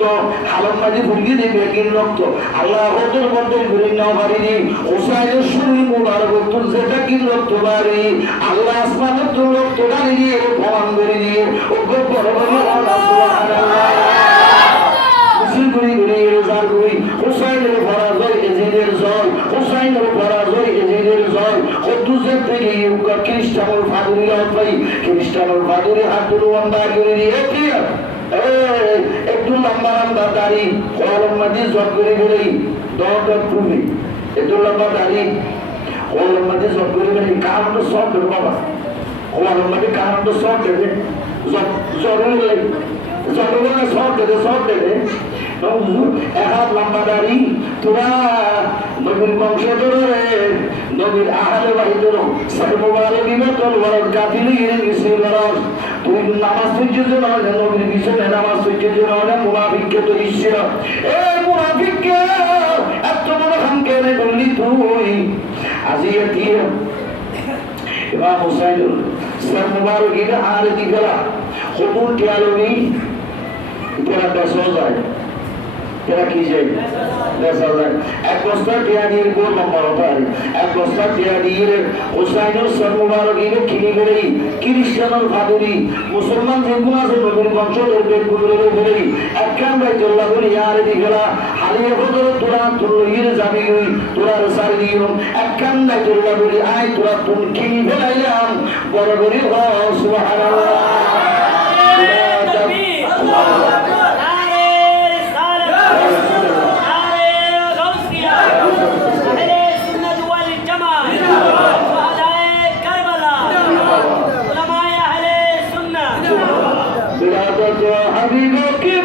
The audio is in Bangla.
রক্ত হালম মাঝে ভুলগি দিয়ে বেগিন রক্ত। আল্লাহ হতের মধ্যে ঘুরে জল। হুসাইনের পরাজয় এজিদের জল। কদ্দুসের থেকে খ্রিস্টানোর ফাদুরি পাই খ্রিস্টানোর ফাদুরি ওয়ান্দা করে দিয়ে একটু লম্বা লম্বা দাড়ি। কলম মাঝে জল করে করে দরটা তুমি একটু লম্বা দাড়ি। কলম মাঝে জল করে করে কারণটা সব দেবে বাবা। কলম মাঝে কারণটা সব দেবে জরুরি জনগণের সব দেবে সব দেবে এক হাত লম্বা দাড়ি। তোরা নবীর বংশধর নবীর বাহিদর সর্ববারে বিবেতন বরং কাতিলি গেছে বরং তুই নামাজ জন্য হলে নবীর পিছনে নামাজ জন্য হলে মুনাফিককে তো ঈশ্বর এ মুনাফিককে এত বড় খামকে বললি তুই আজি দিয়ে ইমাম হুসাইন সর মুবারক আর দিগলা হুকুম টিয়ালুনি তেরা দশ যায়। তেরা কি হাজার এক বস্তা টিয়া দিয়ে গোল নম্বর পারে এক বস্তা টিয়া দিয়ে হুসাইনের সর মুবারক ইলে কিনি করে খ্রিস্টানের ভাদুরি। মুসলমান যেগুলো আছে নবীর বংশধর বেগুলো বলে এক কাম বাইতুল্লাহ বলি আরে দিগলা হালিয়ে বদল তোরা তোর ইয়ে যাবি তোরা সারি দিও এক কাম বাইতুল্লাহ বলি আয় তোরা তুন কিনি ফেলাইলাম বড় বড় লোকে